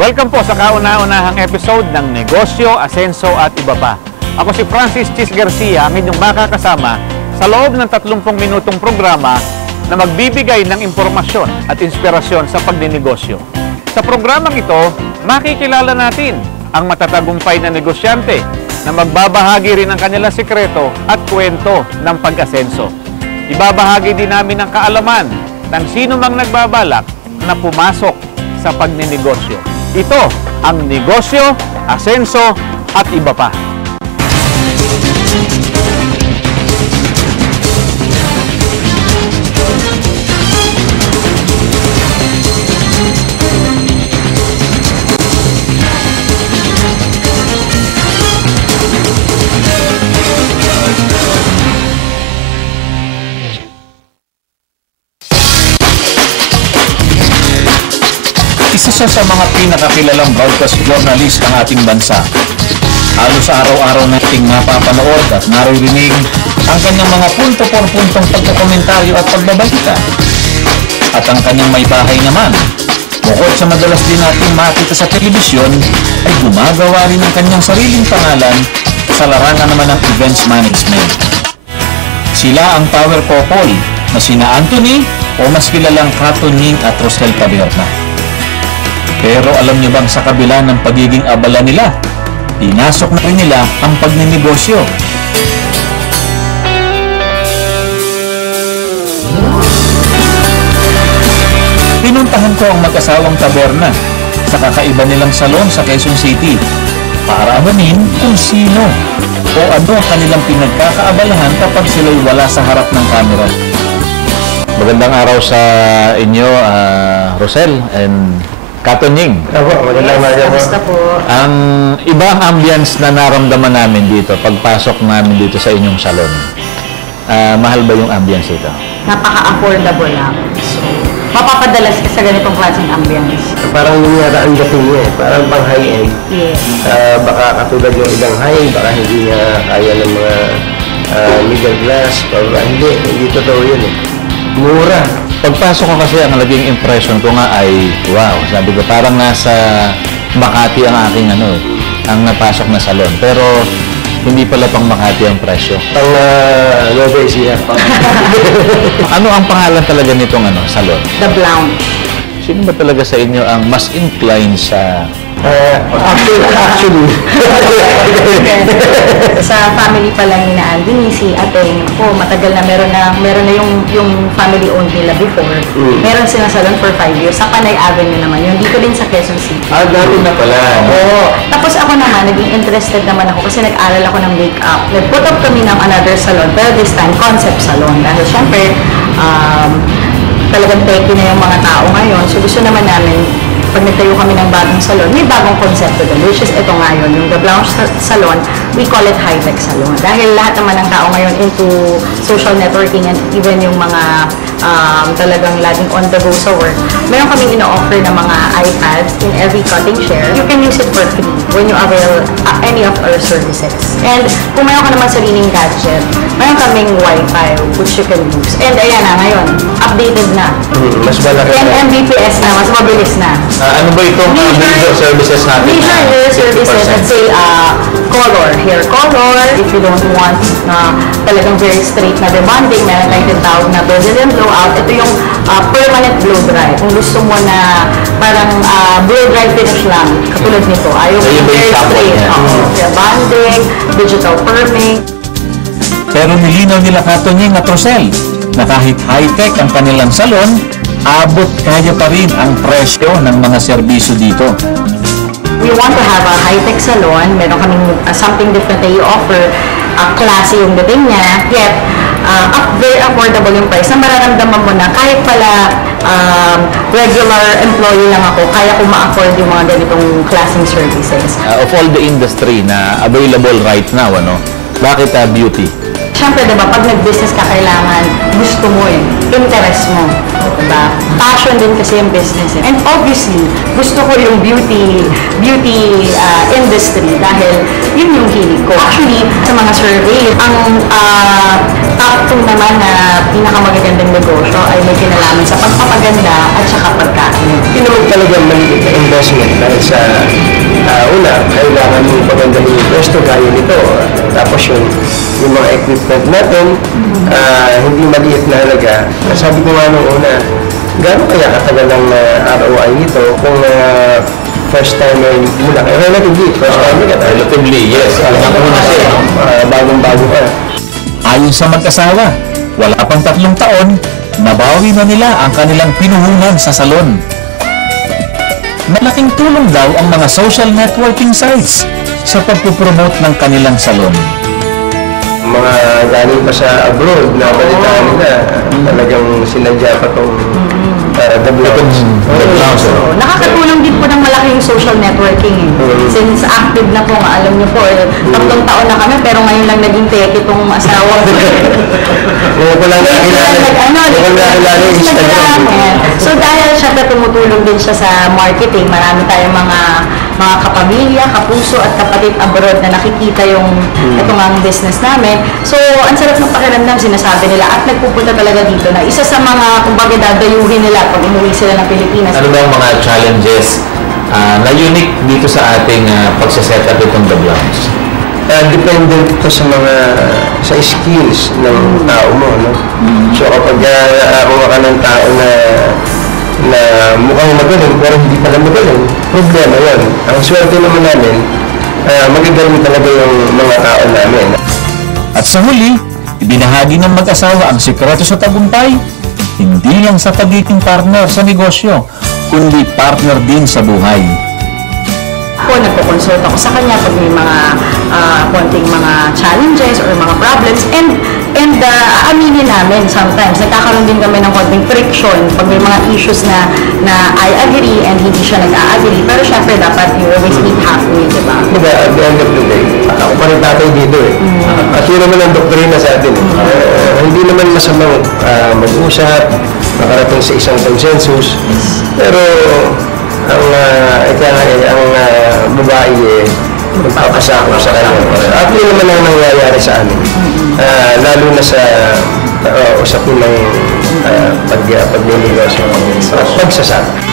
Welcome po sa kauna-unahang episode ng Negosyo, Asenso at Iba Pa. Ako si Francis Chis Garcia, ang inyong makakasama sa loob ng 30 minutong programa na magbibigay ng impormasyon at inspirasyon sa pagninegosyo. Sa programang ito, makikilala natin ang matatagumpay na negosyante na magbabahagi rin ng kanilang sikreto at kwento ng pag-asenso. Ibabahagi din namin ang kaalaman ng sino mang nagbabalak na pumasok sa pagninegosyo. Ito ang Negosyo, Asenso at Iba Pa. Isa sa mga pinakakilalang broadcast journalist ng ating bansa. Halos araw-araw nating mapapanood at naririnig ang kanyang mga punto por puntong pagkokomentaryo at pagbabalita. At ang kanyang may bahay naman, bukod sa madalas din nating makita sa telebisyon, ay gumagawa rin ng kanyang sariling pangalan sa larangan naman ng events management. Sila ang power couple na sina Anthony o mas kilalang Katunying at Rosel Taberna. Pero alam niyo bang sa kabila ng pagiging abala nila, pinasok na rin nila ang pagninegosyo. Pinuntahan ko ang mag-asawang Taberna sa kakaiba nilang salon sa Quezon City para alamin kung sino o ano ang kanilang pinagkakaabalahan kapag sila'y wala sa harap ng camera. Magandang araw sa inyo, Rosel and Katunying. Magandang araw po. Ang ibang ambience na naramdaman namin dito, pagpasok namin dito sa inyong salon, mahal ba yung ambience ito? Napaka-affordable lang. So, mapapadalas ka sa ganitong klaseng ambience. Parang yung yata ang dating niya eh. Parang pang high-end. Yes. Baka katulad yung ibang high-end, baka hindi niya kaya ng mga middle class. Hindi totoo yun eh. Mura. Pagpasok ko kasi, ang naging impression ko nga ay, wow, sabi ko, parang nasa Makati ang aking ang napasok na salon. Pero, hindi pala pang Makati ang presyo. Pang Nueva Ecija. Ano ang pangalan talaga nitong salon? The Blount. Sino ba talaga sa inyo ang mas inclined sa... Actually. Sa family pa lang ni Andy, si Ateng, ako, matagal na meron na yung family owned nila before. Meron sila salon for 5 years. Sa Panay Avenue naman yun. Dito din sa Quezon City. Dati na pala. Oo. Tapos ako naman, naging interested naman ako kasi nag-aral ako ng makeup. Nag-put up kami ng another salon, pero this time, concept salon. Dahil syempre, talagang techy na yung mga tao ngayon. So gusto naman namin, pag nagtayo kami ng bagong salon, may bagong konsepto doon, which is ito nga yun, yung The Blount Salon, we call it high-tech salon. Dahil lahat naman ng tao ngayon into social networking and even yung mga talagang laging on the go sa work, meron kaming ino-offer na mga iPads in every cutting chair. You can use it for free when you avail any of our services. And kung meron ka naman sariling gadget, meron kaming Wi-Fi which you can use. And ayan na, ngayon, updated na. Mas malaki na. 10 Mbps na, mas mabilis na. ano ba itong major services natin? Major hair services, let's say, color, hair color. If you don't want talagang very straight na rebonding, meron tayong tinatawag na bezel and blowout. Ito yung permanent blow dry. Kung gusto mo na parang blow dry finish lang, katulad nito. Ayaw yung very straight. Rebonding, digital perming. Pero nilinaw nila Katunying at Rosel na kahit high-tech ang kanilang salon, abot kaya pa rin ang presyo ng mga serbisyo dito. We want to have a high-tech salon. Meron kaming something different that you offer. Klase yung dating niya. Yet, very affordable yung price. Na mararamdaman mo na kahit pala regular employee lang ako, kaya ko ma-afford yung mga ganitong klaseng services. Of all the industry na available right now, Bakit beauty? Siyempre, diba, pag nag-business ka, kailangan gusto mo interest mo. Diba? Passion din kasi yung business. And obviously, gusto ko yung beauty industry dahil yun yung hilig ko. Actually, sa mga survey, ang top 2 naman na pinakamagagandang negosyo ay may kinalaman sa pagpapaganda at saka pagkain. Hindi naman talaga maliit na investment dahil sa una, kailangan mong pagandahin yung pwesto gaya nito. Tapos yung mga equipment natin, hindi maliit na halaga. Sabi ko nga nung una, gano'n kaya katagal ang ROI nito kung first timer mula kayo? Relatively, first timer ka. Relatively, yes. Alam ko na siya. Bagong-bago ka. Ayon sa mag-asawa, wala pang 3 taon, nabawi na nila ang kanilang pinuhunan sa salon. Malaking tulong daw ang mga social networking sites sa pagpupromote ng kanilang salon. Mga galing pa sa abroad na balitaan nila, talagang sinadya pa itong The Blounce. So, nakakatulong din po ng malaking social networking. Since active na po, alam niyo po, 3 taon na kami, pero ngayon lang naging teke itong asawa ko. Ngayon ko lang nakilala. Ngayon ko lang nakilala yung Instagram. So dahil syempre tumutulong din siya sa marketing, marami tayong mga kapamilya, kapuso at kapatid abroad na nakikita yung itong ang business namin. So ang sarap ng pakiramdam, sinasabi nila at nagpupunta talaga dito na isa sa mga kumbaga dadayuhin nila pag umuwi sila ng Pilipinas. Ano ba ang mga challenges na unique dito sa ating pagsaset up itong The Blounce? Dependent ito sa skills ng tao mo, no? So kapag kuha ka ng tao na mukhang magaling pero hindi pala magaling, problema yun. Ang swerte naman namin, magagaling talaga yung mga tao namin. At sa huli, ibinahagi ng mag-asawa ang sikreto sa tagumpay, hindi lang sa pagiging partner sa negosyo, kundi partner din sa buhay. Ako, nagpo-consult ako sa kanya pag may mga konting mga challenges or mga problems and aminin namin sometimes nagkakaroon din kami ng konting friction pag may mga issues na I agree and hindi siya nag-a-agree, pero syempre dapat you always meet halfway, diba? Diba, at the end of the day, ako pa rin tatay dito At yun naman ang doktrina sa atin. Hindi naman masamang mag-usap, makarating sa isang consensus, pero ang babae magpapasako sa kanya. At yun naman ang nangyayari sa amin. Lalo na sa usapin ng pagnegosyo at pagsasaka.